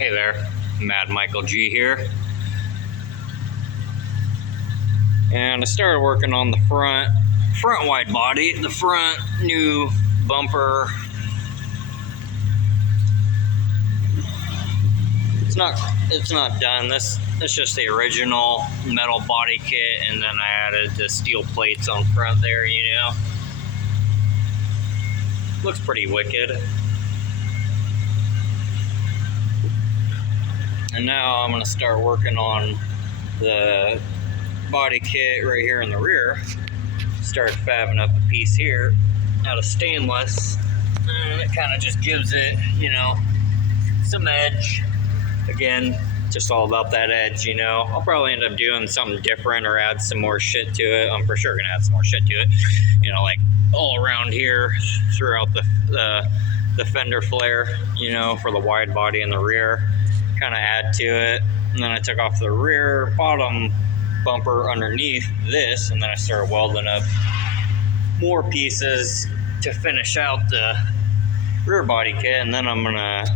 Hey there, Mad Michael G here. And I started working on the front wide body, the front new bumper. It's not done. This is just the original metal body kit, and then I added the steel plates on front there, you know. Looks pretty wicked. And now I'm going to start working on the body kit right here in the rear. Start fabbing up a piece here out of stainless, and it kind of just gives it, you know, some edge. Again, just all about that edge, you know. I'll probably end up doing something different or add some more shit to it. I'm for sure going to add some more shit to it, you know, like all around here throughout the fender flare, you know, for the wide body in the rear. Kind of add to it, and then I took off the rear bottom bumper underneath this, and then I started welding up more pieces to finish out the rear body kit, and then I'm gonna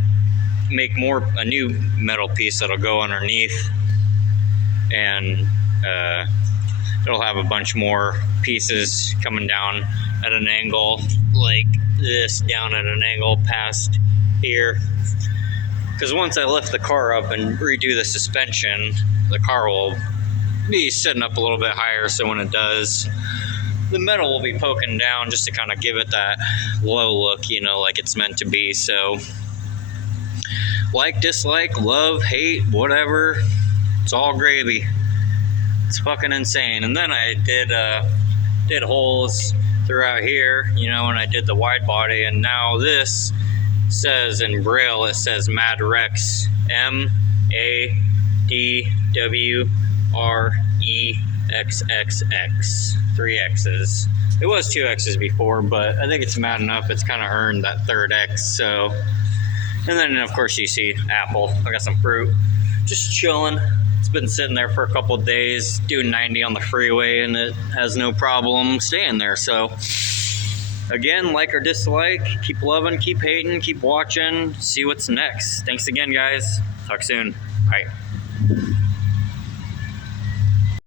make a new metal piece that'll go underneath, and it'll have a bunch more pieces coming down at an angle like this, down at an angle past here. Because once I lift the car up and redo the suspension, the car will be sitting up a little bit higher, so when it does, the metal will be poking down just to kind of give it that low look, you know, like it's meant to be. So like, dislike, love, hate, whatever, it's all gravy. It's fucking insane. And then I did holes throughout here, you know, when I did the wide body, and now this says in Braille, it says Mad Rex, MADWREXXX, 3 X's. It was 2 X's before, but I think it's mad enough. It's kind of earned that 3rd X. So, and then of course you see apple. I got some fruit, just chilling. It's been sitting there for a couple of days, doing 90 on the freeway, and it has no problem staying there. So again, like or dislike, keep loving, keep hating, keep watching, see what's next. Thanks again, guys. Talk soon. Bye.